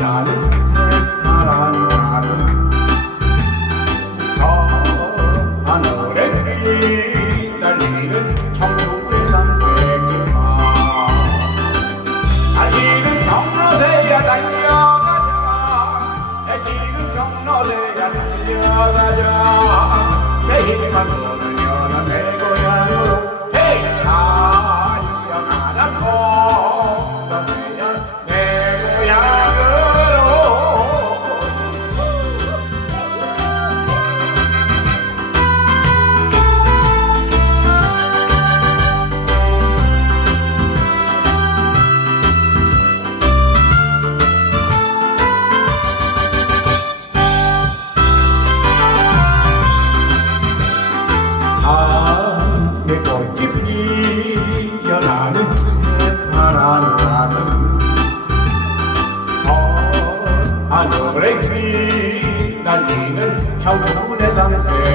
나는 새파란 나는 저 하늘에 들이 날리는 청국의 남색이마 다시는 경로대야 달려가자 다시는 경로대야 달려가자 내 꽃잎이 연하는 새파란 가슴 저 하늘에 휘날리는 청춘의 상세.